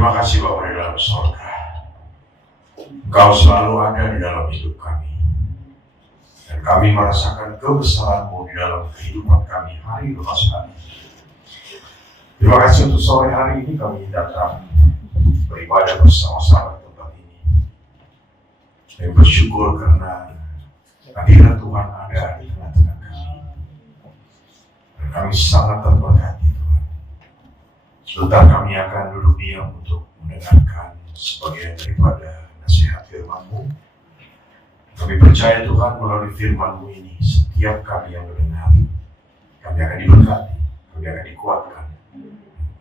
Terima kasih Bapa di dalam surga. Engkau selalu ada di dalam hidup kami. Dan kami merasakan kebesaran-Mu di dalam kehidupan kami hari lepas hari. Terima kasih untuk sore hari ini kami datang beribadah bersama-sama di tempat ini. Kami bersyukur karena hadirat Tuhan ada di tengah-tengah kami. Dan kami sangat terberkati Tuhan. Sebentar kami akan duduk diam untuk mendengarkan sebagian daripada nasihat firman-Mu. Kami percaya Tuhan melalui firman-Mu ini, setiap kami yang mendengar, kami akan diberkati, kami akan dikuatkan,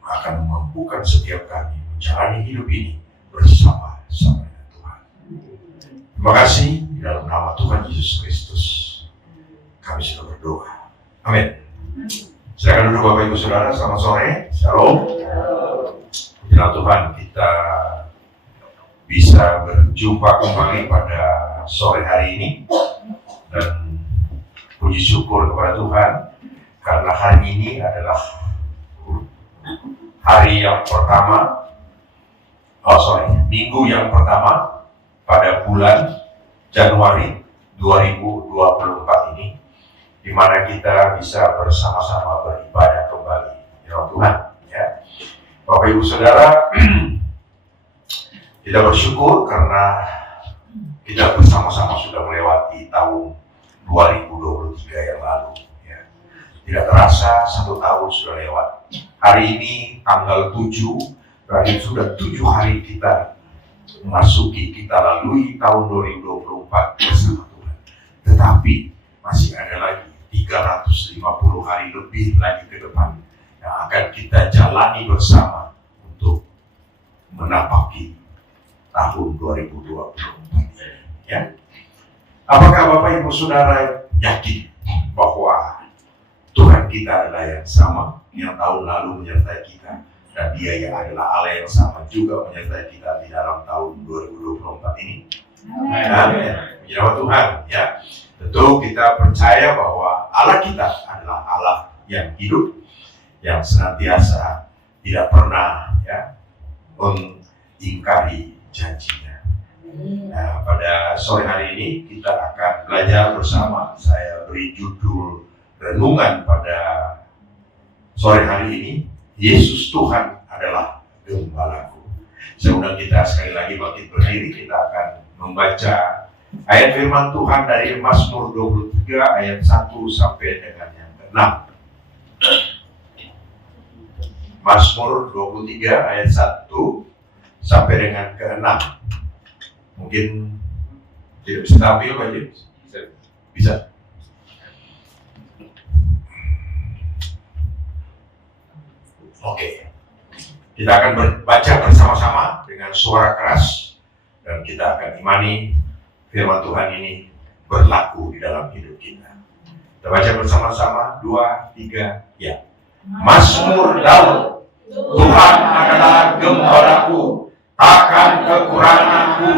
akan memampukan setiap kami menjalani hidup ini bersama-sama dengan Tuhan. Terima kasih, di dalam nama Tuhan Yesus Kristus, kami sudah berdoa. Amin. Silakan duduk Bapak Ibu Saudara, selamat sore, Shalom. Pujilah Tuhan, kita bisa berjumpa kembali pada sore hari ini. Dan puji syukur kepada Tuhan, karena hari ini adalah hari yang pertama, minggu yang pertama pada bulan Januari 2024 ini, di mana kita bisa bersama-sama beribadah kembali di dalam Tuhan. Ya. Bapak Ibu Saudara, kita bersyukur karena kita bersama-sama sudah melewati tahun 2023 yang lalu. Ya. Tidak terasa 1 tahun sudah lewat. Hari ini tanggal 7, berarti sudah 7 hari kita lalui tahun 2024 bersama Tuhan. Tetapi masih ada lagi 350 hari lebih lagi ke depan yang akan kita jalani bersama untuk menapaki tahun 2024. Ya. Apakah Bapak Ibu Saudara yakin bahwa Tuhan kita adalah yang sama yang tahun lalu menyertai kita, dan Dia yang adalah Allah yang sama juga menyertai kita di dalam tahun 2024 ini? Amin. Puji nama Tuhan. Ya. Tentu kita percaya bahwa Allah kita adalah Allah yang hidup, yang senantiasa tidak pernah mengingkari janjinya. Nah, pada sore hari ini kita akan belajar bersama. Saya beri judul renungan pada sore hari ini, Yesus Tuhan adalah Gembalaku. Saya undang kita sekali lagi bangkit berdiri. Kita akan membaca ayat firman Tuhan dari Mazmur 23 ayat 1 sampai dengan yang ke-6. Mazmur 23 ayat 1 sampai dengan ke-6. Mungkin tidak bisa tampil Pak Jim? Bisa. Oke. Kita akan baca bersama-sama dengan suara keras, dan kita akan imani firman Tuhan ini berlaku di dalam hidup kita. Kita baca bersama-sama, 2, 3, ya. Mazmur Daud. Tuhan adalah gembalaku, takkan kekuranganku.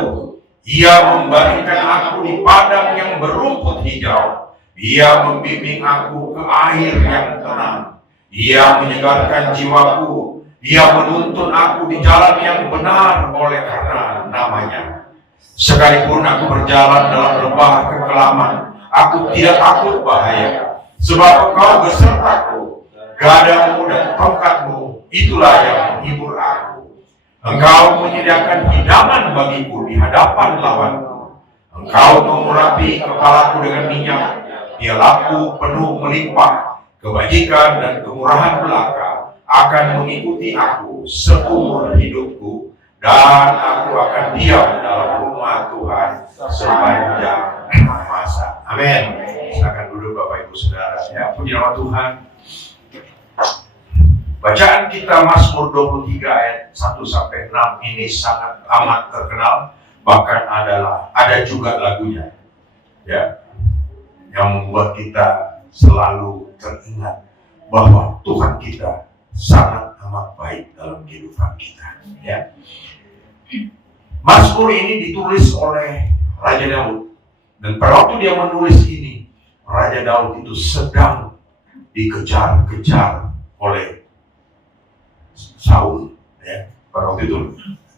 Ia membaringkan aku di padang yang berumput hijau. Ia membimbing aku ke air yang tenang. Ia menyegarkan jiwaku. Ia menuntun aku di jalan yang benar oleh karena namanya. Sekalipun aku berjalan dalam lembah kekelaman, aku tidak takut bahaya. Sebab Engkau besertaku, gadamu dan tongkatmu, itulah yang menghibur aku. Engkau menyediakan hidangan bagiku di hadapan lawanku. Engkau mengurapi kepalaku dengan minyak, pialaku penuh melimpah. Kebajikan dan kemurahan belaka akan mengikuti aku seumur hidupku, dan aku akan diam dalam rumah Tuhan sepanjang masa. Amin. Silakan duduk Bapak Ibu Saudara. Ya, puji nama Tuhan. Bacaan kita Mazmur 23 ayat 1 sampai 6 ini sangat amat terkenal, bahkan ada juga lagunya. Ya. Yang membuat kita selalu teringat bahwa Tuhan kita sangat amat baik dalam kehidupan kita. Ya. Mazmur ini ditulis oleh Raja Daud, dan pada waktu dia menulis ini, Raja Daud itu sedang dikejar-kejar oleh Saul. Ya. Pada waktu waktu itu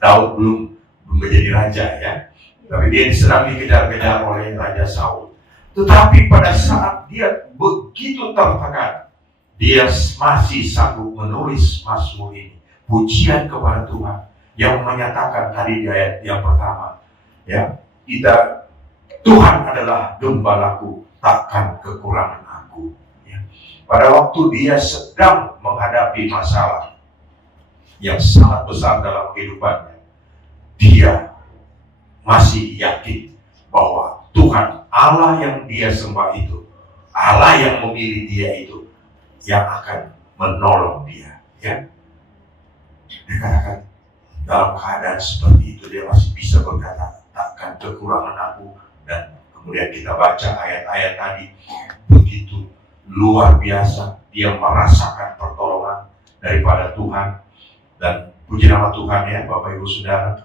Daud belum menjadi raja ya. Tapi dia sedang dikejar-kejar oleh Raja Saul. Tetapi pada saat dia begitu tertekan, dia masih sanggup menulis Mazmur ini. Pujian kepada Tuhan yang menyatakan tadi di ayat yang pertama, ya, Tuhan adalah gembalaku, takkan kekurangan aku. Ya. Pada waktu dia sedang menghadapi masalah yang sangat besar dalam kehidupannya, dia masih yakin bahwa Tuhan Allah yang dia sembah itu, Allah yang memilih dia itu, yang akan menolong dia. Ya, dikatakan dalam keadaan seperti itu dia masih bisa berkata, takkan kekurangan aku. Dan kemudian kita baca ayat-ayat tadi, begitu luar biasa dia merasakan pertolongan daripada Tuhan. Dan puji nama Tuhan ya Bapak Ibu Saudara,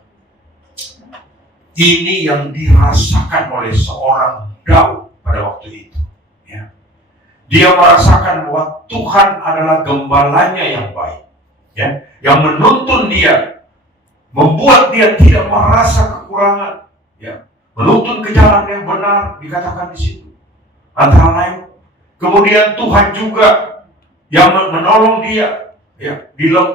ini yang dirasakan oleh seorang Daud pada waktu itu. Ya. Dia merasakan bahwa Tuhan adalah gembalanya yang baik, ya, yang menuntun dia, membuat dia tidak merasa kekurangan, ya, menuntun ke jalan yang benar, dikatakan di situ. Antara lain, kemudian Tuhan juga yang menolong dia, ya,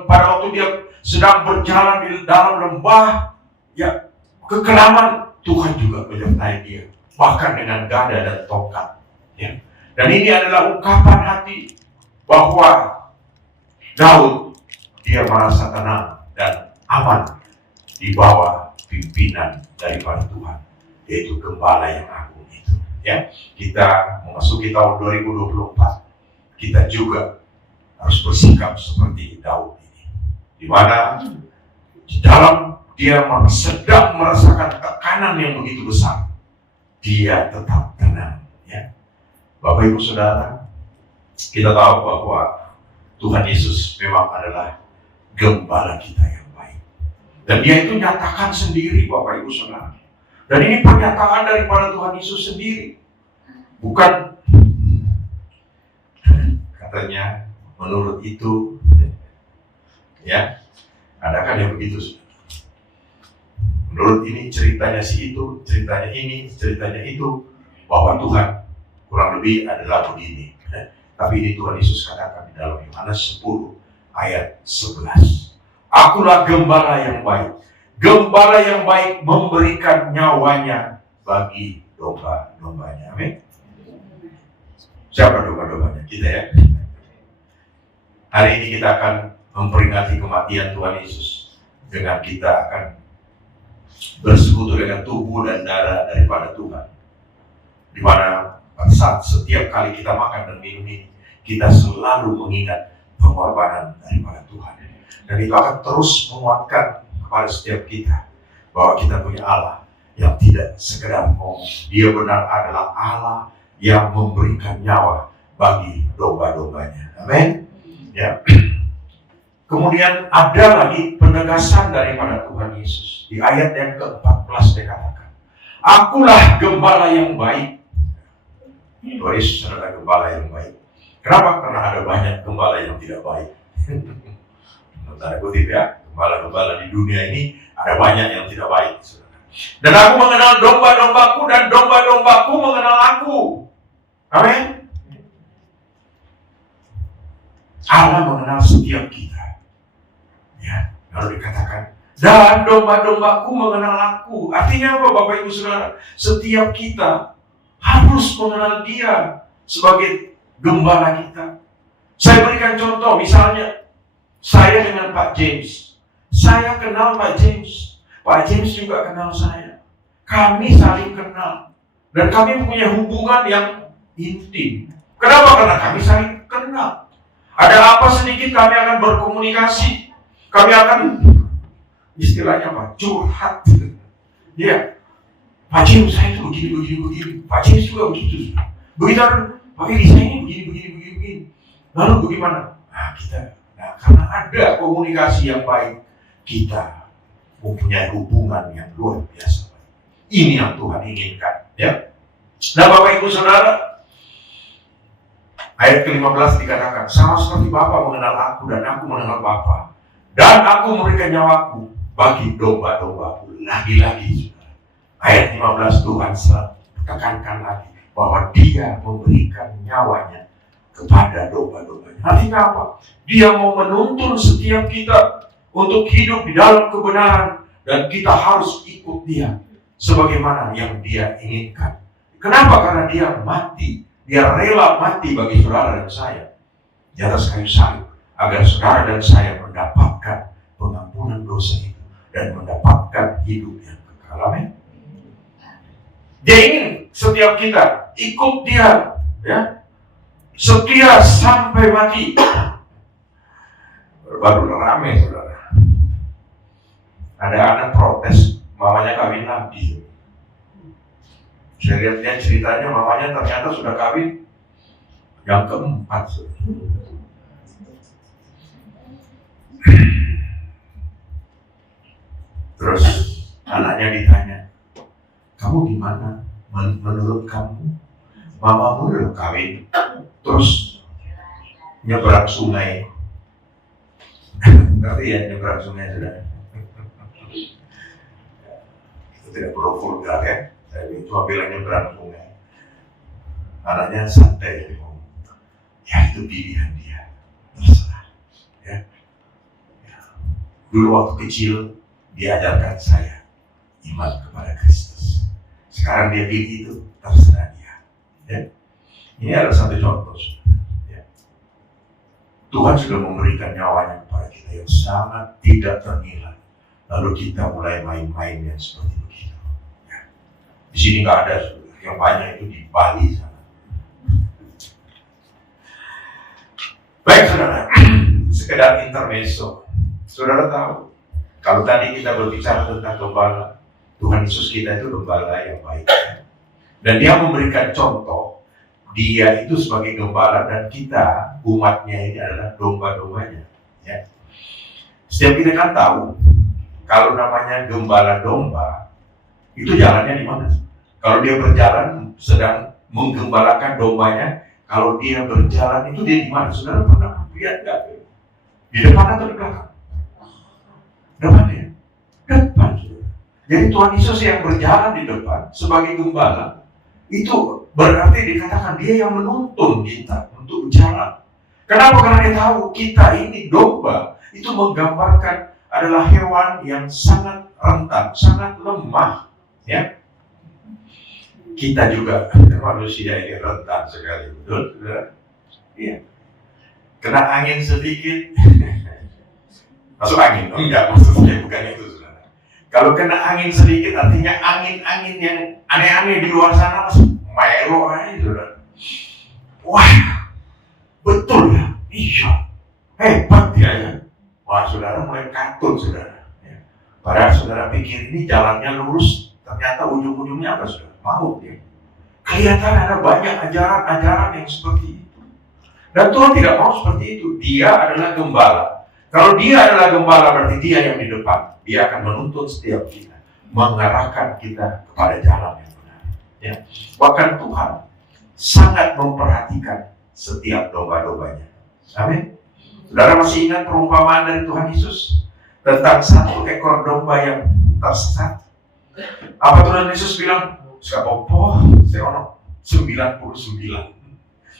pada waktu dia sedang berjalan di dalam lembah, ya, kekelaman, Tuhan juga menyertai dia, bahkan dengan gada dan tongkat. Ya. Dan ini adalah ungkapan hati bahwa Daud, dia merasa tenang dan aman di bawah pimpinan daripada Tuhan, yaitu Gembala yang agung itu. Ya, kita memasuki tahun 2024, kita juga harus bersikap seperti Daud ini, di mana di dalam dia sedang merasakan tekanan yang begitu besar, dia tetap tenang. Ya. Bapak Ibu Saudara, kita tahu bahwa Tuhan Yesus memang adalah gembala kita yang baik. Dan dia itu nyatakan sendiri Bapak Ibu Saudara. Dan ini pernyataan daripada Tuhan Yesus sendiri. Bukan katanya menurut itu, ya, adakah yang begitu? Menurut ini ceritanya si itu, ceritanya ini, ceritanya itu, bahwa Tuhan kurang lebih adalah begini. Tapi ini Tuhan Yesus katakan di dalam Yohanes 10 ayat 11. Akulah gembala yang baik. Gembala yang baik memberikan nyawanya bagi domba-dombanya. Amin. Siapa domba-dombanya? Kita ya. Hari ini kita akan memperingati kematian Tuhan Yesus dengan kita akan bersekutu dengan tubuh dan darah daripada Tuhan, di mana pada saat setiap kali kita makan dan minum ini, kita selalu mengingat pengorbanan daripada Tuhan, dan itu akan terus menguatkan kepada setiap kita bahwa kita punya Allah yang tidak sekedar ngomong, dia benar adalah Allah yang memberikan nyawa bagi domba-dombanya. Amin. Ya. Kemudian ada lagi penegasan daripada Tuhan Yesus. Di ayat yang ke-14 dikatakan, akulah gembala yang baik. Tuhan Yesus adalah gembala yang baik. Kenapa? Karena ada banyak gembala yang tidak baik. Tanda kutip ya, gembala-gembala di dunia ini ada banyak yang tidak baik. Dan aku mengenal domba-dombaku dan domba-dombaku mengenal aku. Amin. Allah mengenal setiap kita. Ya, lalu dikatakan, dan domba-dombaku mengenal aku. Artinya apa Bapak Ibu Saudara? Setiap kita harus mengenal dia sebagai gembala kita. Saya berikan contoh, misalnya saya dengan Pak James. Saya kenal Pak James. Pak James juga kenal saya. Kami saling kenal. Dan kami punya hubungan yang intim. Kenapa? Karena kami saling kenal. Ada apa sedikit kami akan berkomunikasi. Kami akan, istilahnya apa? Curhat. Ya, Pak James saya itu begini. Pak James juga begitu. Begitu, Pak Willy saya ini begini. Lalu bagaimana? Karena ada komunikasi yang baik, kita mempunyai hubungan yang luar biasa. Ini yang Tuhan inginkan. Ya. Nah Bapak Ibu Saudara, ayat ke-15 dikatakan, sama seperti Bapa mengenal aku dan aku mengenal Bapa, Dan aku memberikan nyawaku bagi domba-dombaku. Lagi-lagi, ayat 15 Tuhan tekankan lagi bahwa dia memberikan nyawanya kepada domba-dombanya. Artinya apa? Dia mau menuntun setiap kita untuk hidup di dalam kebenaran, dan kita harus ikut dia sebagaimana yang dia inginkan. Kenapa? Karena dia mati, dia rela mati bagi saudara dan saya di atas kayu salib, agar saudara dan saya mendapatkan pengampunan dosa itu dan mendapatkan hidup yang kekal. Amin. Dia ingin setiap kita ikut dia, ya, setia sampai mati. Baru rame, saudara. Ada anak protes, mamanya kawin lagi. Saya lihat dia ceritanya, mamanya ternyata sudah kawin yang keempat. Terus anaknya ditanya, kamu gimana? Menurut kamu, mamamu udah kawin, terus nyebrang sungai. Ngerti ya nyebrang sungai, sudah. Itu tidak perlu vulgar ya. Saya cuma bilang nyebrang sungai. Anaknya santai, ya itu pilihan dia, terserah. Ya. Dulu waktu kecil dia ajarkan saya iman kepada Kristus. Sekarang dia pilih itu, terserah dia. Ya. Ini adalah satu contoh. Ya. Tuhan sudah memberikan nyawanya kepada kita yang sangat tidak ternilai. Lalu kita mulai main-main yang seperti begitu. Ya. Di sini nggak ada, yang banyak itu di Bali sana. Baik saudara, sekedar intermezzo. Saudara tahu, kalau tadi kita berbicara tentang gembala, Tuhan Yesus kita itu gembala yang baik. Dan dia memberikan contoh, dia itu sebagai gembala dan kita, umatnya ini adalah domba-dombanya. Ya. Setiap kita kan tahu, kalau namanya gembala domba, itu jalannya di mana? Kalau dia berjalan sedang menggembalakan dombanya, kalau dia berjalan itu dia di mana? Saudara pernah lihat nggak? Di depan atau di belakang? Depan ya? Depan. Jadi Tuhan Yesus yang berjalan di depan sebagai gembala, itu berarti dikatakan dia yang menuntun kita untuk berjalan. Kenapa? Karena dia tahu kita ini domba, itu menggambarkan adalah hewan yang sangat rentan, sangat lemah. Ya. Kita juga manusia ini rentan sekali, betul? Iya. Kena angin sedikit, masuk angin. Oh enggak, maksudnya bukan itu, saudara. Kalau kena angin sedikit, artinya angin-angin yang aneh-aneh di luar sana masuk melo aja, saudara. Wah, betul ya? Iya, hebat dia ya. Wah, saudara mulai katut, saudara. Ya. Padahal saudara pikir ini jalannya lurus, ternyata ujung-ujungnya apa, saudara? Maut ya. Kelihatan ada banyak ajaran-ajaran yang seperti itu. Dan Tuhan tidak mau seperti itu. Dia adalah gembala. Kalau dia adalah gembala, berarti dia yang di depan. Dia akan menuntun setiap kita, mengarahkan kita kepada jalan yang benar. Ya. Bahkan Tuhan sangat memperhatikan setiap domba-dombanya. Amin. Saudara masih ingat perumpamaan dari Tuhan Yesus tentang satu ekor domba yang tersesat? Apa Tuhan Yesus bilang? Skapopo, seono 99.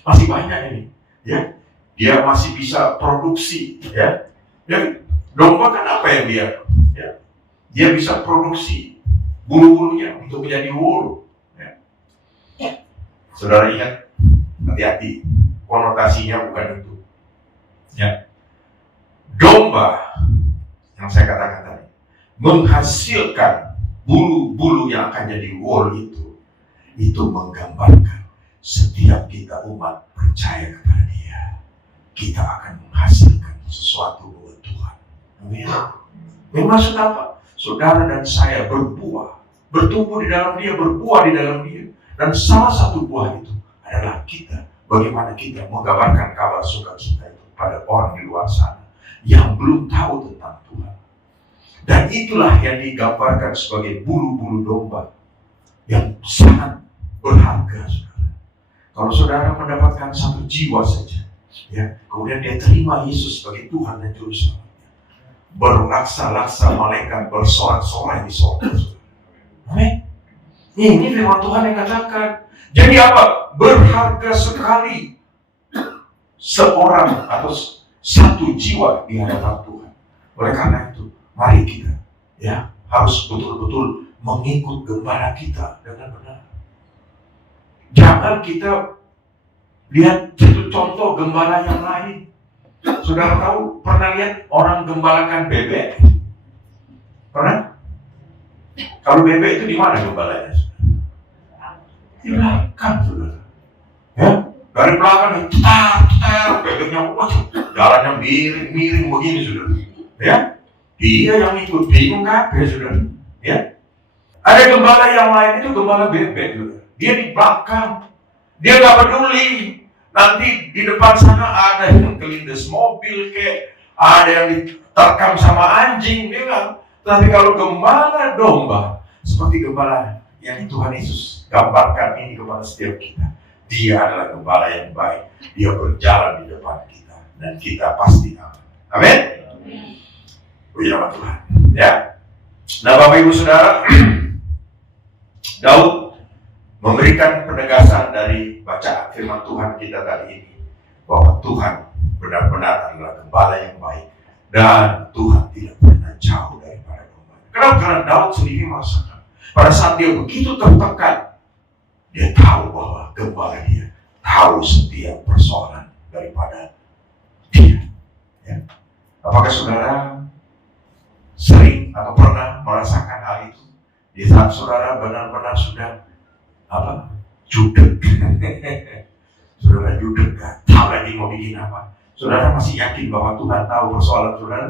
Masih banyak ini, ya. Dia masih bisa produksi, ya. Dan domba kan apa yang dia? Ya. Dia bisa produksi bulu-bulunya untuk menjadi wool. Ya. Saudara ingat, hati-hati, konotasinya bukan itu. Ya. Domba yang saya katakan tadi menghasilkan bulu-bulu yang akan jadi wool itu menggambarkan setiap kita umat percaya kepada dia, kita akan menghasilkan sesuatu buat Tuhan. Amin. Yang maksud apa? Saudara dan saya berbuah, bertumbuh di dalam dia, berbuah di dalam dia, dan salah satu buah itu adalah kita. Bagaimana kita menggambarkan kabar sukacita itu pada orang di luar sana yang belum tahu tentang Tuhan. Dan itulah yang digambarkan sebagai bulu-bulu domba yang sangat berharga, saudara. Kalau saudara mendapatkan satu jiwa saja, ya, kemudian dia terima Yesus sebagai Tuhan dan Juru Selamatnya, berlaksa-laksa malaikat bersorak-sorai di sorga. Amin. Ini firman Tuhan yang katakan. Jadi apa? Berharga sekali seorang atau satu jiwa di hadapan Tuhan. Oleh karena itu, mari kita harus betul-betul mengikut gembala kita dengan benar. Jangan kita lihat satu contoh gembala yang lain. Saudara tahu, pernah lihat orang gembalakan bebek? Pernah? Kalau bebek itu di mana gembalanya? Di belakang, saudara. Ya, dari belakang bebeknya jalannya miring-miring begini, saudara. Ya, dia yang ikut bingung kabeh, saudara. Ya, ada gembala yang lain itu gembala bebek, saudara. Dia di belakang, dia nggak peduli. Nanti di depan sana ada yang kelindes mobil, ada yang diterkam sama anjing, dia nggak. Tapi kalau gembala domba, seperti gembala yang Tuhan Yesus gambarkan ini kepada setiap kita, dia adalah gembala yang baik. Dia berjalan di depan kita dan kita pasti aman. Amin. Puji nama Tuhan. Ya. Nah, Bapak Ibu Saudara, Daud memberikan penegasan dari bacaan firman Tuhan kita tadi ini, bahwa Tuhan benar-benar adalah gembala yang baik dan Tuhan tidak pernah jauh daripada gembala. Kenapa? Karena Daud sendiri merasakan pada saat dia begitu tertekan, dia tahu bahwa gembala dia tahu setiap persoalan daripada dia. Ya. Apakah saudara sering atau pernah merasakan hal itu di saat saudara benar-benar sudah judek? Saudara judek, gak tahu lagi mau bikin apa. Saudara masih yakin bahwa Tuhan tahu persoalan saudara?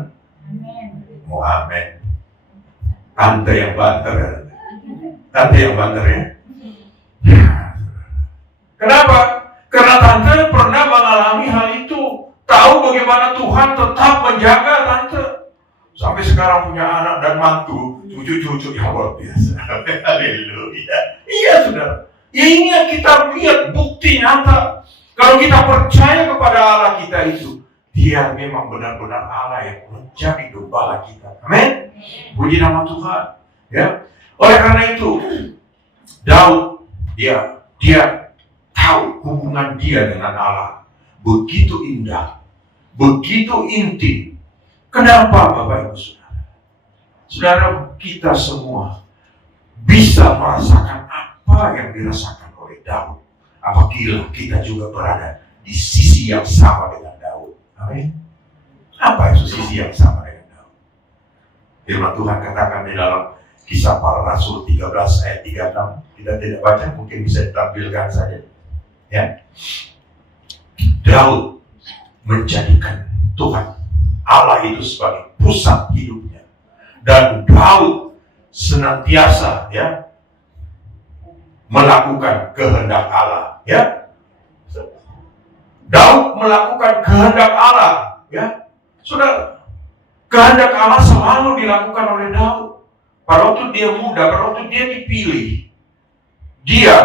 Amin. Mau amin. Tante yang banter, tante yang banter ya. Kenapa? Karena tante pernah mengalami hal itu, tahu bagaimana Tuhan tetap menjaga tante. Sampai sekarang punya anak dan mantu, cucu-cucu yang luar biasa. Haleluya. Iya, saudara. Ya, ini yang kita lihat bukti nyata. Kalau kita percaya kepada Allah kita itu, Dia memang benar-benar Allah yang menjadi gembala kita. Amin. Puji nama Tuhan. Ya. Oleh karena itu, Daud dia tahu hubungan dia dengan Allah begitu indah, begitu intim. Kenapa, Bapak Ibu Saudara? Saudara, kita semua bisa merasakan apa yang dirasakan oleh Daud apabila kita juga berada di sisi yang sama dengan Daud. Amin. Apa itu sisi yang sama dengan Daud? Firman Tuhan katakan di dalam Kisah Para Rasul 13 ayat 36. Kita tidak baca, mungkin bisa ditampilkan saja. Ya. Daud menjadikan Tuhan Allah itu sebagai pusat hidupnya, dan Daud senantiasa melakukan kehendak Allah. Ya, Daud melakukan kehendak Allah. Ya, saudara, kehendak Allah selalu dilakukan oleh Daud. Pada waktu dia muda, pada waktu dia dipilih, dia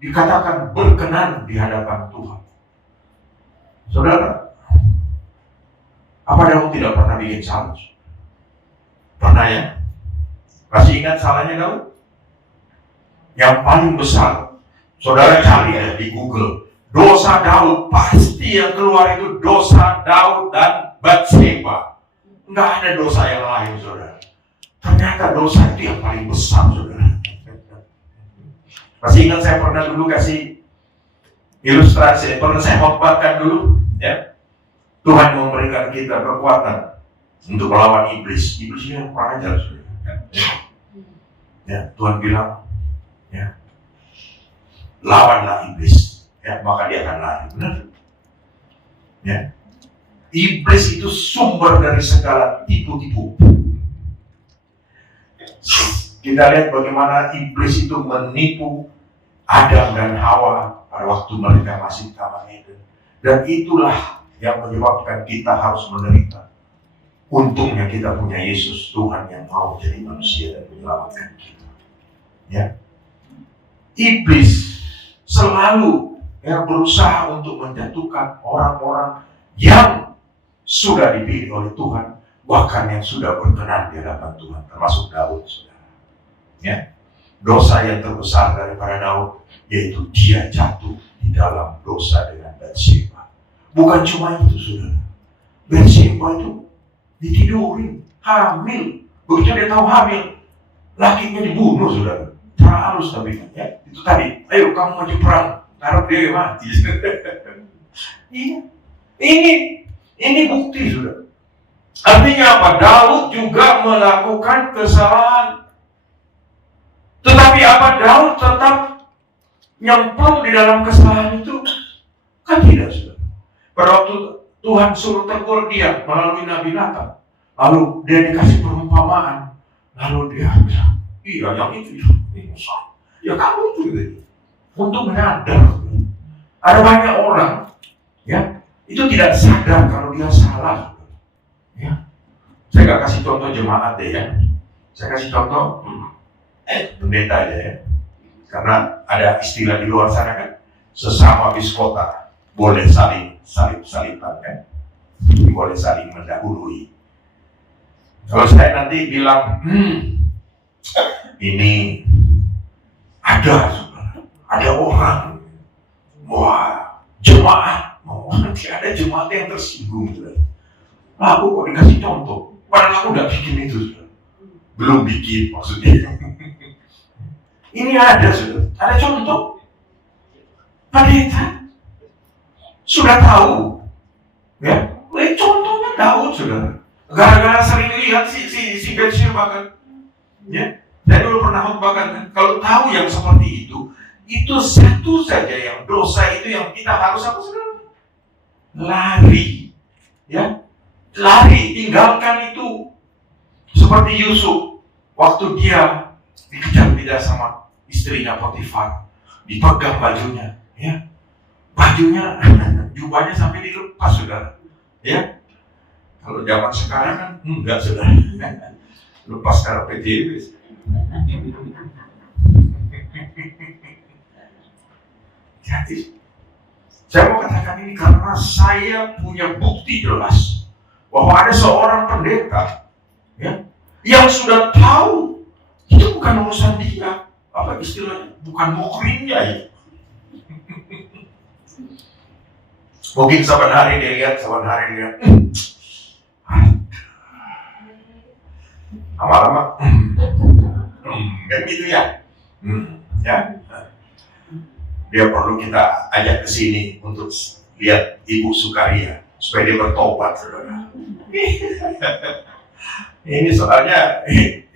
dikatakan berkenan di hadapan Tuhan. Saudara, apa Daud tidak pernah bikin salah? Pernah ya? Masih ingat salahnya Daud? Yang paling besar, saudara cari ya di Google, dosa Daud, pasti yang keluar itu dosa Daud dan Batseba. Enggak ada dosa yang lain, saudara. Ternyata dosa itu yang paling besar, saudara. Masih ingat saya pernah dulu kasih ilustrasi, pernah saya khotbahkan dulu, ya. Tuhan memberikan kita kekuatan untuk melawan iblis. Iblis ini yang kurang ajar, saudara. Ya, Tuhan bilang, ya, lawanlah iblis, ya, maka dia akan lari. Benar? Ya. Iblis itu sumber dari segala tipu-tipu. Kita lihat bagaimana iblis itu menipu Adam dan Hawa pada waktu mereka masih di Taman Eden. Dan itulah yang menyebabkan kita harus menderita. Untungnya kita punya Yesus, Tuhan yang mau jadi manusia dan menyelamatkan kita. Ya. Iblis selalu berusaha untuk menjatuhkan orang-orang yang sudah dipilih oleh Tuhan, bahkan yang sudah berkenan di hadapan Tuhan, termasuk Daud, saudara. Ya, dosa yang terbesar daripada Daud yaitu dia jatuh di dalam dosa dengan Bathsheba. Bukan cuma itu, saudara. Bathsheba itu ditidurin, hamil. Begitu dia tahu hamil, lakinya dibunuh, saudara. Cara halus tapi ya, itu tadi. Ayo kamu maju perang, taruh dia mati. Ini bukti, saudara. Artinya apa? Daud juga melakukan kesalahan. Tetapi apa? Daud tetap nyemplung di dalam kesalahan itu? Kan tidak, saudara. Pada waktu Tuhan suruh tegur dia melalui Nabi Nathan, lalu dia dikasih perumpamaan, lalu dia bilang, iya yang itu salah. Ya kamu itu gitu. Untuk menyadar, ada banyak orang, ya, itu tidak sadar kalau dia salah. Ya, saya nggak kasih contoh jemaat deh ya, saya kasih contoh pendeta aja ya, karena ada istilah di luar sana kan, sesama biskota boleh saling salib-saliban kan, boleh saling mendahului. Kalau saya nanti bilang, ini ada orang, wah jemaat, nanti ada jemaat yang tersinggung, aku kok dikasih contoh, padahal aku udah bikin itu, belum bikin maksudnya. Ini ada, ada contoh, pendeta sudah tahu, ya, contohnya Daud, saudara. Gara-gara sering lihat si Bathsheba kan, ya. Saya dulu pernah khotbah kan, kalau tahu yang seperti itu satu saja yang dosa itu yang kita harus apa, saudara? Lari, ya, lari, tinggalkan itu. Seperti Yusuf, waktu dia dikejar-kejar sama istrinya Potifar, dipegang bajunya, ya. Bajunya, jubahnya sampai dilepas, saudara. Ya, kalau zaman sekarang kan enggak, saudara. Lepas karena PJW. Jadi, saya mau katakan ini karena saya punya bukti jelas bahwa ada seorang pendeta, ya, yang sudah tahu itu bukan urusan dia, apa istilahnya, bukan mukrimnya ya. Mungkin saban hari dia lihat, lama-lama, kan gitu ya, ya. Dia perlu kita ajak ke sini untuk lihat Ibu Sukaria supaya dia bertobat, saudara. Ini soalnya,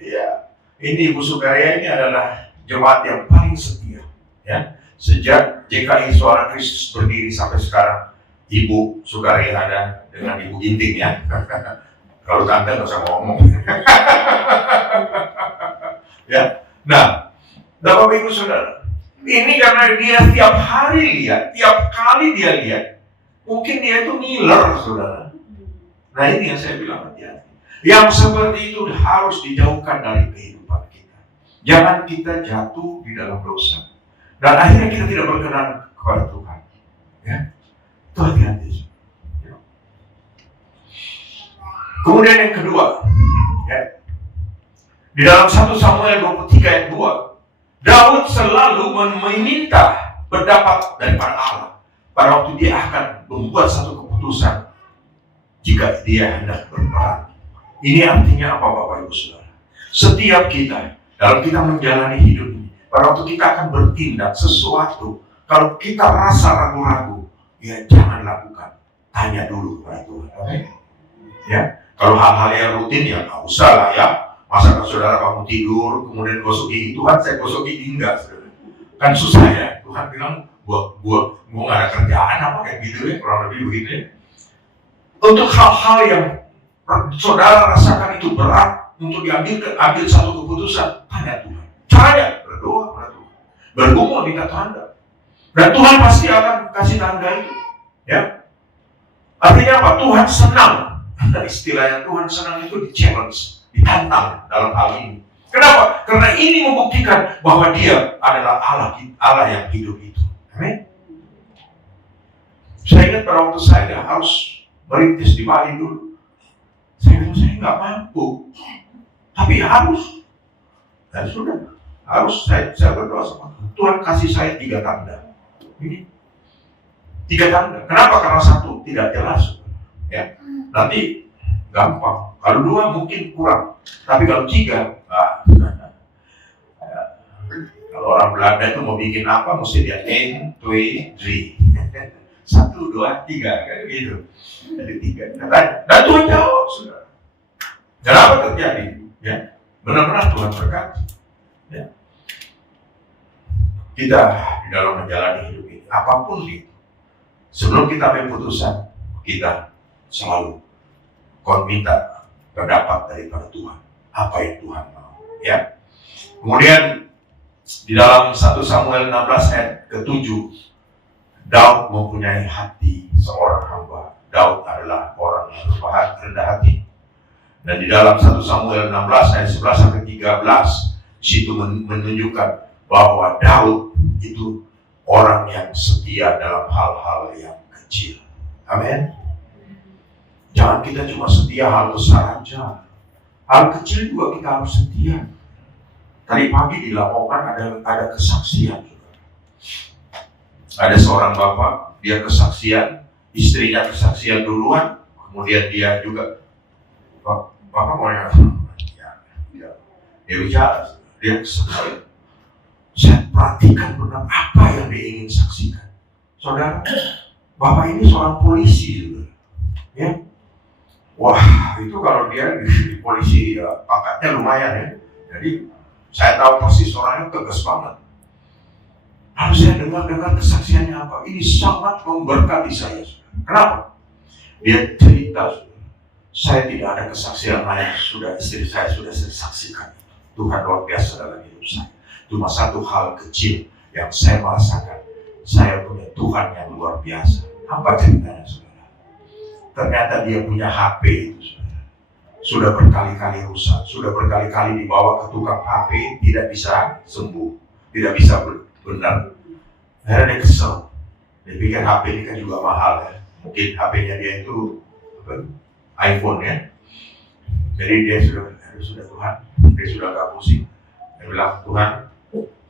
ya, ini Ibu Sukaria ini adalah jemaat yang paling setia, ya. Sejak JKI Suara Kristus berdiri sampai sekarang, Ibu Sukaria ada dengan Ibu Ginting ya. Kalau tante nggak usah ngomong. Ya, nah, Bapak Ibu Saudara, ini karena dia tiap hari lihat, tiap kali dia lihat, mungkin dia itu ngiler, saudara. Nah ini yang saya bilang hati-hati. Yang seperti itu harus dijauhkan dari kehidupan kita. Jangan kita jatuh di dalam dosa, dan akhirnya kita tidak berkenan kepada Tuhan. Ya, itu hati-hati. Ya. Kemudian yang kedua, ya, di dalam 1 Samuel 23 ayat 2, Daud selalu meminta pendapat daripada Allah pada waktu dia akan membuat satu keputusan jika dia hendak berperang. Ini artinya apa, Bapak Ibu Saudara? Setiap kita dalam kita menjalani hidup ini, pada waktu kita akan bertindak sesuatu, kalau kita rasa ragu-ragu, ya jangan lakukan. Tanya dulu kepada Tuhan. Ya, kalau hal-hal yang rutin ya nggak usah lah ya. Masa saudara kamu tidur, kemudian gosok gigi, Tuhan saya gosok gigi, enggak, saudara. Kan susah ya, Tuhan bilang, gua nggak ada kerjaan apa kayak gitu ya, kurang lebih begitu ya. Untuk hal-hal yang saudara rasakan itu berat, untuk ambil satu keputusan, tanya Tuhan. Caranya, berdoa kepada Tuhan. Bergumul minta tanda. Dan Tuhan pasti akan kasih tanda itu. Ya. Artinya apa? Tuhan senang. Istilahnya Tuhan senang itu di-challenge, ditantang dalam hal ini. Kenapa? Karena ini membuktikan bahwa dia adalah Allah yang hidup itu. Amin. Saya ingat pada waktu saya harus merintis di Bali dulu. Saya bilang, saya nggak mampu. Tapi harus. Dan sudah. Harus saya berdoa sama Tuhan, kasih saya 3 tanda. Ini 3 tanda. Kenapa? Karena 1 tidak jelas. Ya. Nanti gampang. Kalau 2 mungkin kurang. Tapi kalau 3, kalau orang Belanda itu mau bikin apa, mesti dia 1, 2, 3. 1, 2, 3, kayak gitu. Jadi 3. Dan Tuhan jawab, saudara. Dan apa terjadi? Ya, benar-benar Tuhan berkati. Ya. Kita di dalam menjalani hidup ini, apapun itu, sebelum kita ambil putusan, kita selalu minta pendapat daripada Tuhan. Apa yang Tuhan mau? Ya. Kemudian di dalam 1 Samuel 16 ayat ke-7, Daud mempunyai hati seorang hamba. Daud adalah orang yang rendah hati. Dan di dalam 1 Samuel 16 ayat 11 sampai 13, situ menunjukkan bahwa Daud itu orang yang setia dalam hal-hal yang kecil. Amin. Jangan kita cuma setia hal besar aja. Hal kecil juga kita harus setia. Tadi pagi dilaporkan ada kesaksian. Ada seorang bapak, dia kesaksian, istrinya kesaksian duluan, kemudian dia juga, bapak mau ya, dia bicara, dia kesaksian. Saya perhatikan benar apa yang dia ingin saksikan. Saudara, bapak ini seorang polisi, saudara. Ya, wah itu kalau dia di polisi ya, pangkatnya lumayan ya. Jadi saya tahu persis orangnya tegas banget. Lalu saya dengar kesaksiannya apa? Ini sangat memberkati saya. Kenapa? Dia cerita, saya tidak ada kesaksian lain. Istri saya sudah saya saksikan. Tuhan luar biasa dalam hidup saya. Cuma 1 hal kecil yang saya merasakan. Saya punya Tuhan yang luar biasa. Apa ceritanya, saudara? Ternyata dia punya HP itu, saudara. Sudah berkali-kali rusak. Sudah berkali-kali dibawa ke tukang HP. Tidak bisa sembuh. Tidak bisa benar. Akhirnya dia kesel. Dia pikir HP ini kan juga mahal ya. Mungkin HP-nya dia itu iPhone ya. Jadi dia sudah Tuhan. Dia sudah gak pusing. Dia bilang, Tuhan,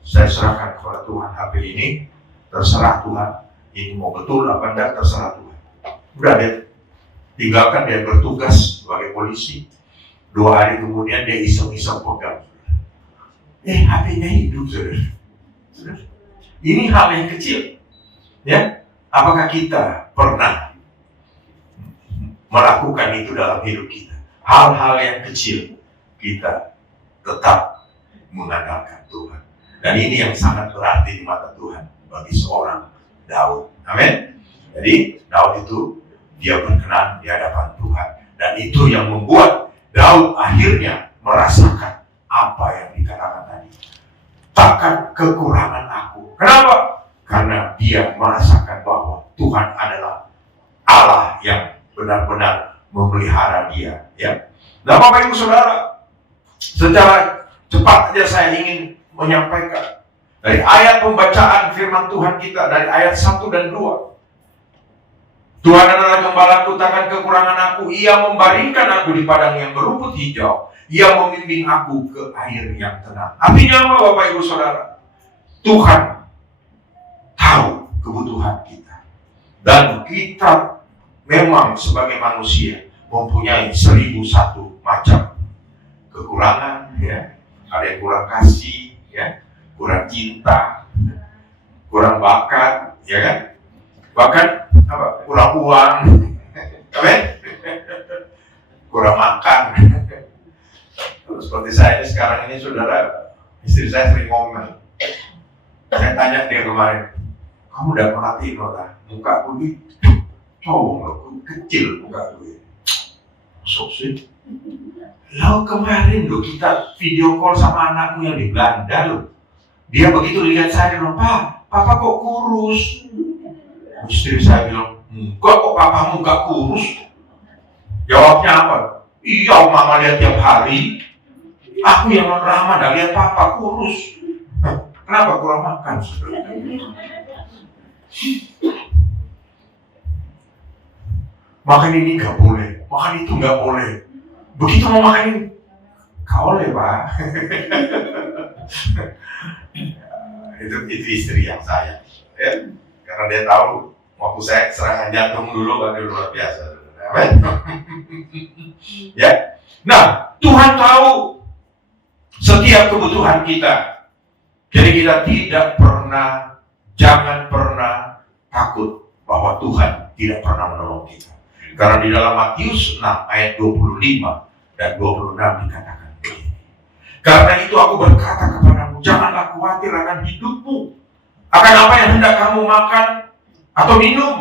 saya serahkan kepada Tuhan HP ini. Terserah Tuhan. Ini mau betul apa enggak, terserah Tuhan. Udah dia tinggalkan, dia bertugas sebagai polisi. 2 hari kemudian dia iseng-iseng pegang. HP-nya hidup, saudara. Ini hal yang kecil, ya. Apakah kita pernah melakukan itu dalam hidup kita? Hal-hal yang kecil kita tetap mengandalkan Tuhan. Dan ini yang sangat berarti di mata Tuhan bagi seorang Daud. Amin. Jadi Daud itu dia berkenan di hadapan Tuhan, dan itu yang membuat Daud akhirnya merasakan apa yang dikatakan tadi. Takkan kekurangan aku. Kenapa? Karena dia merasakan bahwa Tuhan adalah Allah yang benar-benar memelihara dia. Ya. Nah, Bapak Ibu Saudara, secara cepat saja saya ingin menyampaikan dari ayat pembacaan firman Tuhan kita dari ayat 1 dan 2. Tuhan adalah gembalaku, takkan kekurangan aku. Ia membaringkan aku di padang yang berumput hijau. Ia membimbing aku ke air yang tenang. Artinya apa, Bapak Ibu Saudara? Tuhan tahu kebutuhan kita. Dan kita memang sebagai manusia mempunyai 1001 macam kekurangan. Ya. Ada yang kurang kasih, ya, kurang cinta, kurang bakat, ya kan? Bahkan kurang uang, kurang makan. Seperti saya ini sekarang ini, saudara, istri saya sering ngomel. Saya tanya dia kemarin, kamu udah perhatiin muka aku ini cowok, kecil muka aku ini. So sweet. Lalu kemarin kita video call sama anakmu yang di Belanda loh. Dia begitu lihat saya, dia bilang, Papa kok kurus? Istri saya bilang, enggak kok papamu enggak kurus. Jawabnya apa? Iya, mama lihat tiap hari. Aku yang ramah dan lihat papa kurus. Kenapa kurang makan? Makan ini nggak boleh, makan itu nggak boleh. Begitu mau makan, kau boleh Pak. itu istri yang sayang, ya, karena dia tahu waktu saya serangan jantung dulu kan dia luar biasa. Ya, nah Tuhan tahu setiap kebutuhan kita, jadi kita jangan pernah takut bahwa Tuhan tidak pernah menolong kita. Karena di dalam Matius 6 ayat 25 dan 26 dikatakan begini. Karena itu aku berkata kepadamu, janganlah khawatir akan hidupmu, akan apa yang hendak kamu makan atau minum,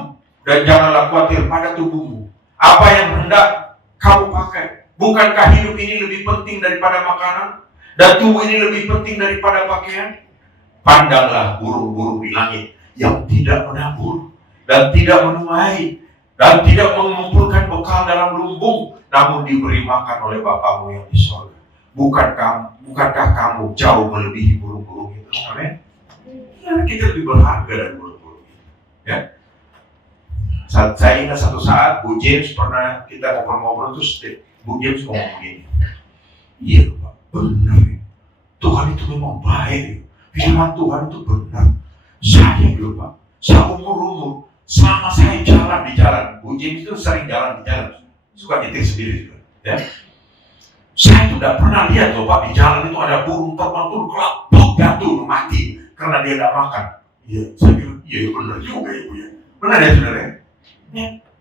dan janganlah khawatir pada tubuhmu, apa yang hendak kamu pakai. Bukankah hidup ini lebih penting daripada makanan, dan tubuh ini lebih penting daripada pakaian? Pandanglah burung-burung di langit yang tidak menabur dan tidak menuai dan tidak mengumpulkan bekal dalam lumbung, namun diberi makan oleh Bapamu yang di sorga. Bukankah kamu jauh melebihi burung-burung itu? Amin. Ya, kita lebih berharga dari burung-burung itu. Ya. Saya ingat satu saat Bu James pernah kita ngobrol-ngobrol terus Bu James ngomong begini. Iya Pak, benar ya. Tuhan itu memang baik. Firman Tuhan itu benar. Saya dulu Pak, saya umur selama saya jalan di jalan, Bu James itu sering jalan di jalan, suka nyetir sendiri juga. Ya. Saya itu tidak pernah lihat loh Pak, di jalan itu ada burung terbang tuh kelapuk jatuh mati karena dia tidak makan. Iya, saya bilang, iya benar juga ya Bu ya. Benar ya saudara ya?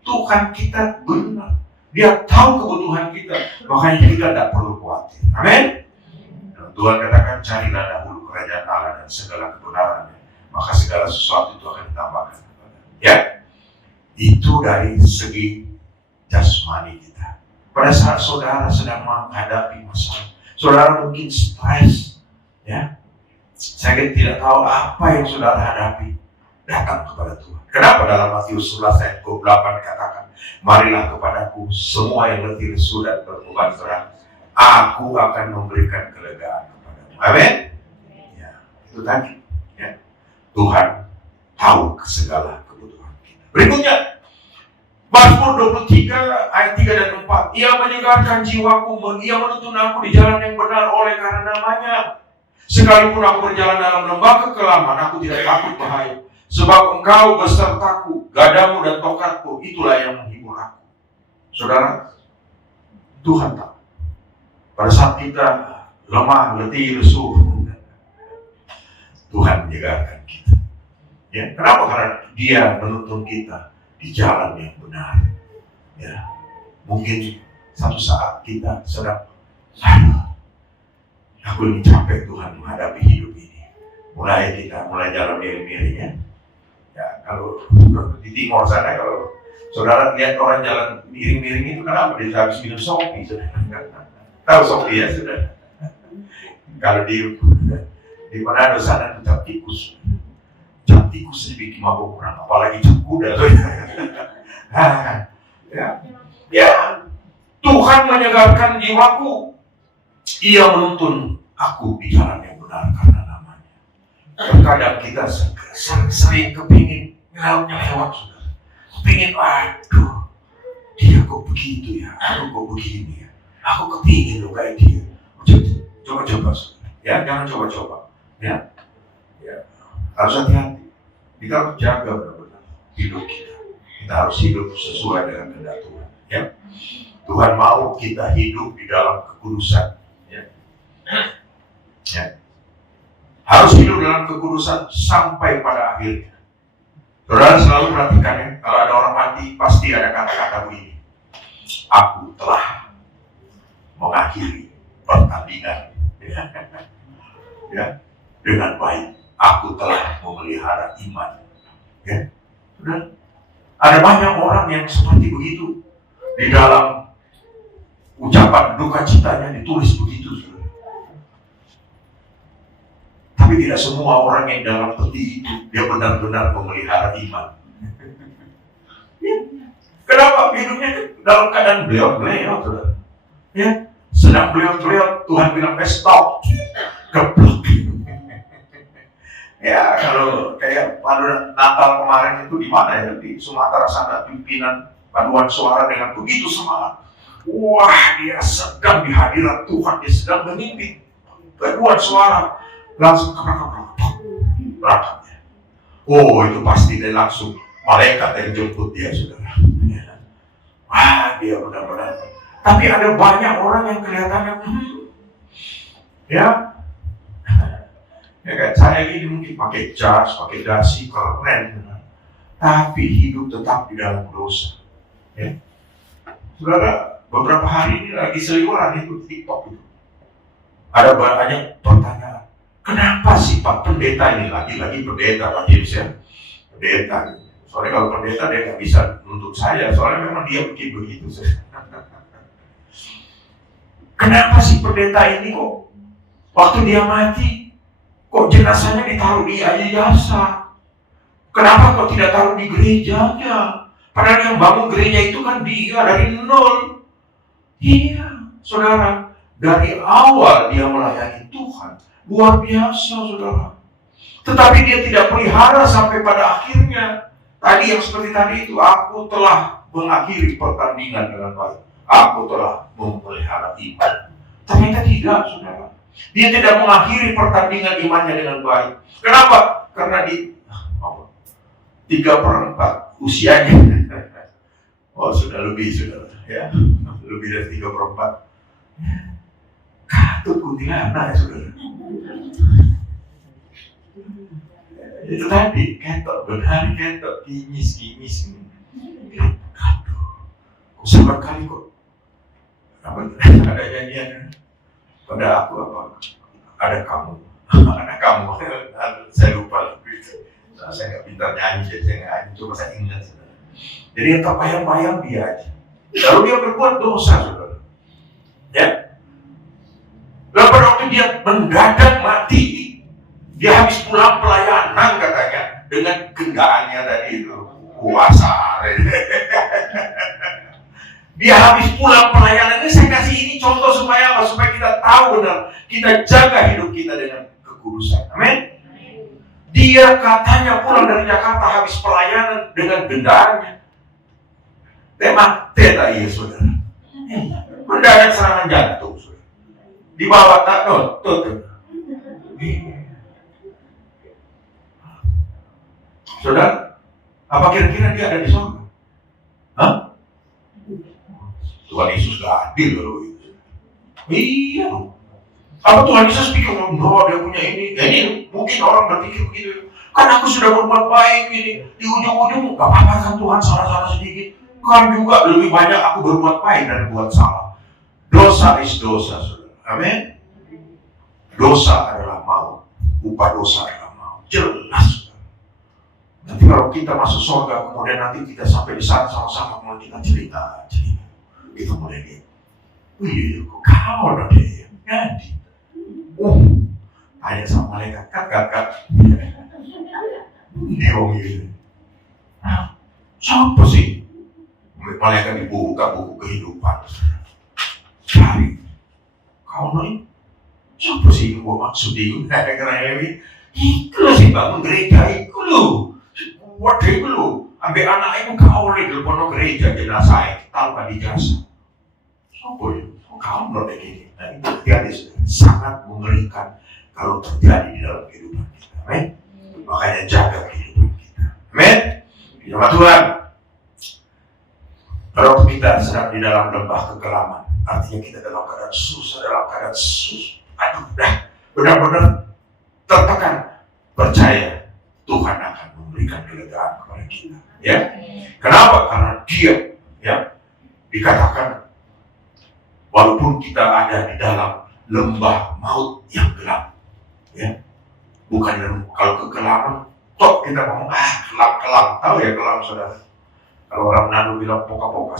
Tuhan kita benar. Dia tahu kebutuhan kita, makanya kita tidak perlu khawatir. Amin. Tuhan katakan, carilah dahulu kerajaan Allah dan segala kebenarannya, maka segala sesuatu itu akan ditambahkan kepada. Ya, itu dari segi jasmani kita. Pada saat saudara sedang menghadapi masalah, saudara mungkin stres, ya, saya tidak tahu apa yang saudara hadapi, datang kepada Tuhan. Kenapa dalam Matius 11 ayat 28 dikatakan, marilah kepadaku semua yang letih lesu dan berbeban berat, aku akan memberikan kelegaan kepadamu. Amin. Ya, itu tadi. Ya. Tuhan tahu segala kebutuhan kita. Berikutnya, Mazmur 23 ayat 3 dan 4. Ia menyegarkan jiwaku, ia menuntun aku di jalan yang benar oleh karena namanya. Sekalipun aku berjalan dalam lembah kekelaman, aku tidak takut bahaya. Sebab engkau besertaku, gadamu dan tongkatku, itulah yang menghibur aku. Saudara, Tuhan tahu. Pada saat kita lemah, letih, lesu, Tuhan menyegarkan kita. Ya, kenapa? Karena Dia menuntun kita di jalan yang benar. Ya, mungkin satu saat kita sedang, aku ini capek Tuhan menghadapi hidup ini. Mulai jalan miring-miring ya. Ya, kalau di timur sana, kalau saudara lihat orang jalan miring-miring itu kenapa? Dia habis minum Sopi, saudara. Tahu Sopi ya, saudara. Kalau di Manado sana itu cap tikus. Cap tikus dibikin mabuk orang, apalagi cap kuda. Ya, Tuhan menyegarkan jiwaku. Ia menuntun aku di jalan yang benar karena namanya. Terkadang kita sering kepingin lewat, saudara. Kepingin, aduh, dia kok begitu ya, aku kok begini ya. Aku kepingin loh kayak dia. Coba-coba, saudara. Ya, jangan coba-coba. Ya, harus hati-hati. Kita harus jaga benar-benar hidup kita. Kita harus hidup sesuai dengan kehendak Tuhan. Ya, Tuhan mau kita hidup di dalam kekudusan. Ya, harus hidup dalam kekudusan sampai pada akhirnya. Saudara selalu perhatikan ya, kalau ada orang mati pasti ada kata-kata begini. Aku telah mengakhiri pertandingan. Ya, dengan baik. Aku telah memelihara iman. Ya, saudara. Ada banyak orang yang seperti begitu. Di dalam ucapan duka citanya ditulis begitu, saudara. Tapi tidak semua orang yang dalam peti itu dia benar-benar memelihara iman. Ya. Kenapa? Hidupnya dalam keadaan beliau-beliau, saudara. Ya, sedang beliau-beliau Tuhan bilang stop, geblok. Ya, kalau kayak pada Natal kemarin itu di mana ya, di Sumatera sana, pimpinan paduan suara dengan begitu semangat. Wah, dia sedang di hadirat Tuhan, dia sedang mengimpi. Paduan suara langsung beratapnya. Oh, itu pasti dia langsung malaikat yang jemput dia, saudara. Wah, dia benar-benar. Tapi ada banyak orang yang kelihatannya ya kan, saya ini mungkin pakai jas, pakai dasi, keren, tapi hidup tetap di dalam dosa. Ya. Saudara, beberapa hari ini lagi seliweran itu TikTok itu. Ada banyak pertanyaan. Kenapa sih Pak pendeta ini, lagi-lagi pendeta Pak James ya? Pendeta. Soalnya kalau pendeta dia nggak bisa nuntut saya, soalnya memang dia bikin begitu. Kenapa sih pendeta ini kok waktu dia mati, kok jenazahnya ditaruh di yayasan? Kenapa kok tidak taruh di gerejanya? Padahal yang bangun gereja itu kan dia dari nol. Iya, saudara. Dari awal dia melayani Tuhan. Luar biasa, saudara. Tetapi dia tidak pelihara sampai pada akhirnya. Tadi yang seperti tadi itu, aku telah mengakhiri pertandingan dengan baik. Aku telah memelihara iman. Ternyata tidak, saudara. Dia tidak mengakhiri pertandingan imannya dengan baik. Kenapa? Karena di 3/4 usianya. Oh, sudah lebih, saudara. Ya, lebih dari 3/4. Katut kuntilanak ya, saudara. Itu tadi, ketok, berhari ketok, kimis. Aduh, kok sabar kali kok. Ada nyanyian pada aku apa? Ada kamu. Saya lupa lagi. Saya nggak pintar nyanyi, jadi saya nggak nyanyi. Coba saya ingat, saudara. Jadi yang terbayang-bayang dia aja. Lalu dia berbuat dosa, saudara. Ya. Lalu pada waktu dia mendadak mati, dia habis pulang pelayanan katanya dengan kendaraannya tadi itu kuasa. Dia habis pulang pelayanan. Ini saya kasih ini contoh supaya apa? Supaya kita tahu benar, kita jaga hidup kita dengan kekudusan. Amin. Dia katanya pulang dari Jakarta habis pelayanan dengan kendaraannya. Tema teta iya, saudara. Mendadak serangan jantung, saudara. Di bawah tuh. Saudara, apa kira-kira dia ada di surga? Hah? Tuhan Yesus gak adil loh itu. Iya. Apa Tuhan Yesus pikir, oh dia punya ini? Ini mungkin orang berpikir begitu. Kan aku sudah berbuat baik ini. Di ujung-ujung gak apa-apa kan Tuhan salah-salah sedikit. Kan juga lebih banyak aku berbuat baik dan berbuat salah. Dosa is dosa, saudara. Amin. Dosa adalah maut. Upah dosa adalah maut. Jelas. Nanti kalau kita masuk surga, kemudian nanti kita sampai di sana sama-sama, kemudian kita cerita. Kita mulai lihat. Oh iya, kok kau ada dia? Ngadi. Tanya sama malaikat, kat. Ini orang ini. Nah, siapa sih? Malaikat dibuka buku kehidupan. Cari. Kau nih? Siapa sih yang gua maksud itu? Karena ini, itu sih bangun gereja itu loh. Waduh itu loh. Ambil anak itu kau nih di pondok gereja jenazah tanpa dijasa. Siapa ya? Kau loh begini. Nah itu terjadi sangat mengerikan kalau terjadi di dalam kehidupan kita. Amin. Makanya jaga kehidupan kita. Amin. Firman Tuhan. Kalau kita sedang di dalam lembah kekelaman, artinya kita dalam keadaan susah, aduh, benar-benar tertekan. Percaya Tuhan akan memberikan kelegaan kepada kita. Ya, kenapa? Karena Dia, ya, dikatakan walaupun kita ada di dalam lembah maut yang gelap, ya, bukan kalau kekelaman, toh kita ngomong kelam, tahu ya kelam, saudara? Kalau orang Manado bilang poka-poka,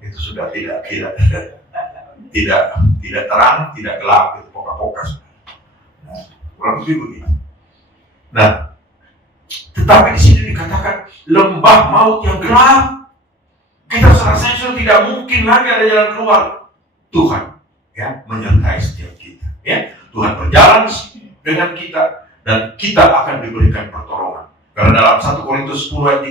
itu sudah tidak terang, tidak gelap, itu poka-poka. Nah, kurang lebih begitu. Nah, tetapi di sini dikatakan lembah maut yang gelap. Kita rasanya sudah tidak mungkin lagi ada jalan keluar. Tuhan, ya, menyertai setiap kita. Ya, Tuhan berjalan dengan kita dan kita akan diberikan pertolongan. Karena dalam 1 Korintus 10 ayat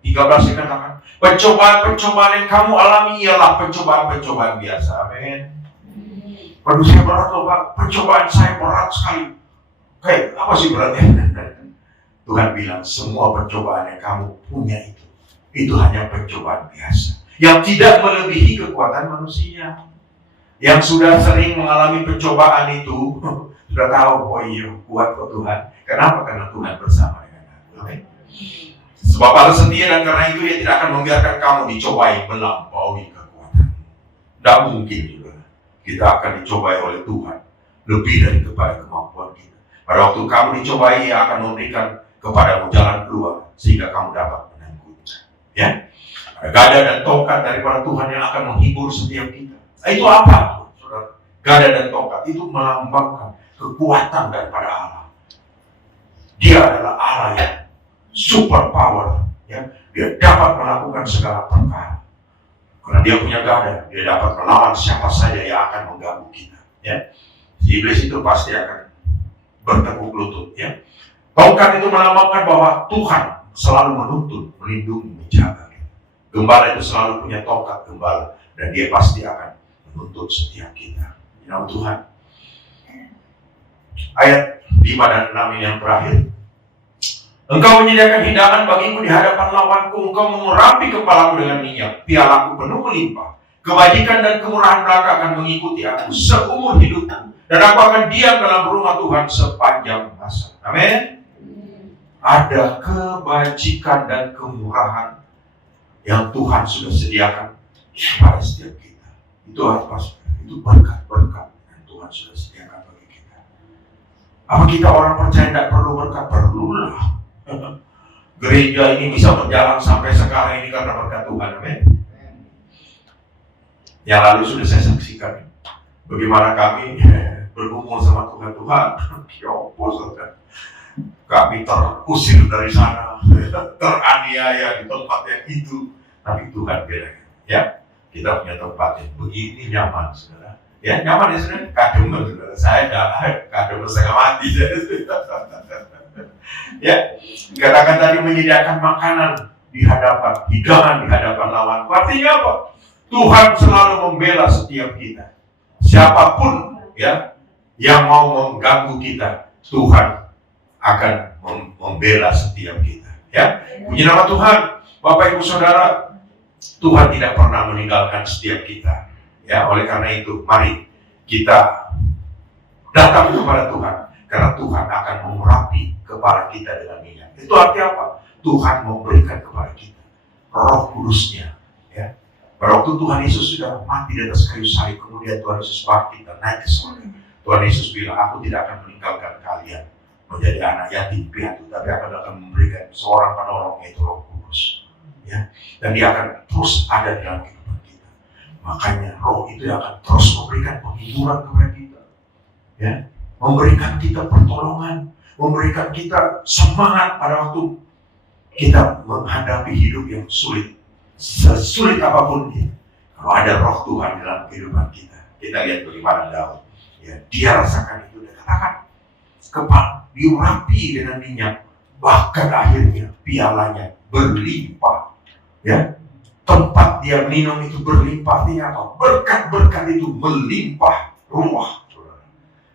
13 dikatakan, pencobaan-pencobaan yang kamu alami ialah pencobaan-pencobaan biasa. Amin. Manusia berat loh Pak, pencobaan saya berat sekali. Kayak apa sih beratnya? Tuhan bilang semua pencobaan yang kamu punya itu hanya pencobaan biasa. Yang tidak melebihi kekuatan manusia. Yang sudah sering mengalami pencobaan itu, sudah tahu, oh iya, kuat kok Tuhan. Kenapa? Karena Tuhan bersama dengan aku. Amin. Sebab Allah setia dan karena itu Dia tidak akan membiarkan kamu dicobai melampaui kekuatan. Tidak mungkin juga. Kita akan dicobai oleh Tuhan lebih dari kepada kemampuan kita. Pada waktu kamu dicobai, Ia akan memberikan kepadamu jalan keluar sehingga kamu dapat menangguhnya. Ya, ada gada dan tongkat daripada Tuhan yang akan menghibur setiap kita. Itu apa, saudara? Gada dan tongkat itu melambangkan kekuatan daripada Allah. Dia adalah Allah yang super power. Ya, Dia dapat melakukan segala perkara. Karena Dia punya gada, Dia dapat melawan siapa saja yang akan mengganggu kita. Ya, si iblis itu pasti akan bertekuk lutut. Ya, tongkat itu melambangkan bahwa Tuhan selalu menuntun, melindungi, menjaga. Gembala itu selalu punya tongkat gembala dan dia pasti akan menuntut setiap kita. Nama Tuhan. Ayat 5 dan 6 ini yang terakhir. Engkau menyediakan hidangan bagiku di hadapan lawanku, engkau mengurapi kepalaku dengan minyak, pialaku penuh melimpah. Kebajikan dan kemurahan belaka akan mengikuti aku seumur hidupku, dan aku akan diam dalam rumah Tuhan sepanjang masa. Amin. Ada kebajikan dan kemurahan yang Tuhan sudah sediakan kepada setiap kita. Itu apa? Itu berkat-berkat yang Tuhan sudah sediakan bagi kita. Apa kita orang percaya tidak perlu berkat? Perlulah. Gereja ini bisa berjalan sampai sekarang ini karena berkat Tuhan. Amin. Yang lalu sudah saya saksikan bagaimana kami bergumul sama Tuhan. Kami terusir dari sana, teraniaya di tempat yang itu. Tapi Tuhan bilang, ya, kita punya tempat yang begini nyaman, saudara. Ya, nyaman ya, saudara. Kadang, saudara. Saya kadang setengah mati. Ya, katakan tadi menyediakan makanan di hadapan, hidangan di hadapan lawan. Artinya apa? Tuhan selalu membela setiap kita. Siapapun ya yang mau mengganggu kita, Tuhan akan membela setiap kita. Ya, puji nama Tuhan. Bapak Ibu Saudara, Tuhan tidak pernah meninggalkan setiap kita. Ya, oleh karena itu, mari kita datang kepada Tuhan, karena Tuhan akan mengurapi kepala kita dengan minyak. Itu artinya apa? Tuhan memberikan kepada kita Roh Kudus-Nya. Ya, pada waktu Tuhan Yesus sudah mati di atas kayu salib, kemudian Tuhan Yesus bangkit dan naik ke surga. Tuhan Yesus bilang, aku tidak akan meninggalkan kalian menjadi anak yatim piatu, tapi akan memberikan seorang penolong, yaitu Roh Kudus. Ya, dan dia akan terus ada dalam kehidupan kita. Makanya Roh itu akan terus memberikan penghiburan kepada kita. Ya, memberikan kita pertolongan, memberikan kita semangat pada waktu kita menghadapi hidup yang sulit. Sesulit apapun itu, kalau ada Roh Tuhan dalam kehidupan kita. Kita lihat bagaimana Daud. Ya, dia rasakan itu dan katakan, kepala diurapi dengan minyak, bahkan akhirnya pialanya berlimpah. Ya, tempat dia minum itu berlimpah. Artinya apa? Berkat-berkat itu melimpah ruah.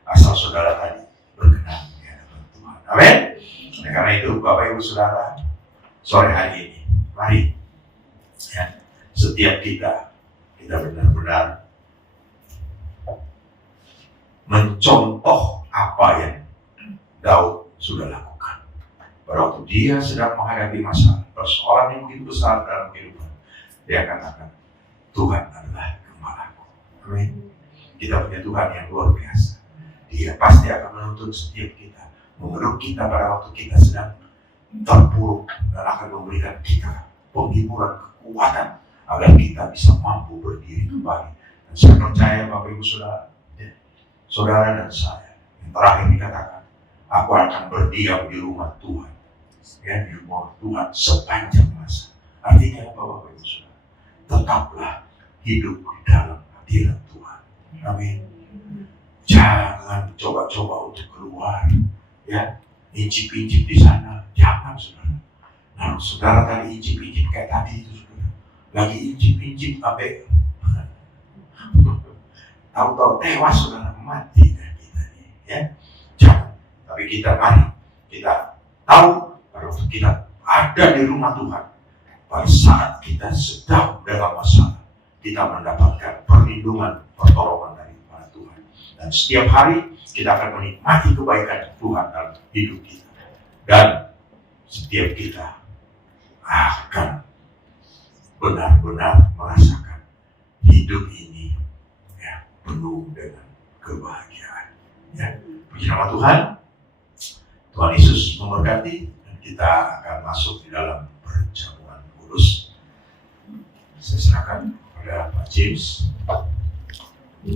Asal saudara tadi berkenan di hadapan Tuhan. Amin. Oleh karena itu, Bapak Ibu Saudara, sore hari ini, mari ya, setiap kita benar-benar mencontoh apa yang Daud sudah lakukan. Pada waktu dia sedang menghadapi masalah, persoalan yang begitu besar dalam kehidupan, dia katakan, Tuhan adalah gembalaku. Amin. Kita punya Tuhan yang luar biasa. Dia pasti akan menuntun setiap kita, memeluk kita pada waktu kita sedang terpuruk, dan akan memberikan kita penghiburan, kekuatan agar kita bisa mampu berdiri kembali. Dan saya percaya Bapak Ibu Saudara, saudara dan saya, yang terakhir dikatakan, aku akan berdiam di rumah Tuhan, ya, di rumah Tuhan sepanjang masa. Artinya apa Bapak Ibu Saudara? Tetaplah hidup di dalam hadirat Tuhan. Amin. Jangan coba-coba untuk keluar, ya. incip-incip di sana. Jangan, saudara. Nah, saudara tadi incip-incip kayak tadi itu, saudara. Lagi incip-incip sampai tahu-tahu tewas, saudara, mati kan kita ini, ya. Jangan. Tapi mari kita tahu kalau kita ada di rumah Tuhan, pada saat kita sedang dalam masalah, kita mendapatkan perlindungan, pertolongan dari Tuhan. Dan setiap hari kita akan menikmati kebaikan Tuhan dalam hidup kita. Dan setiap kita akan benar-benar merasakan hidup ini ya, penuh dengan kebahagiaan. Ya. Puji nama Tuhan. Tuhan Yesus memberkati, dan kita akan masuk di dalam perjamuan kudus. Saya serahkan kepada Pak James.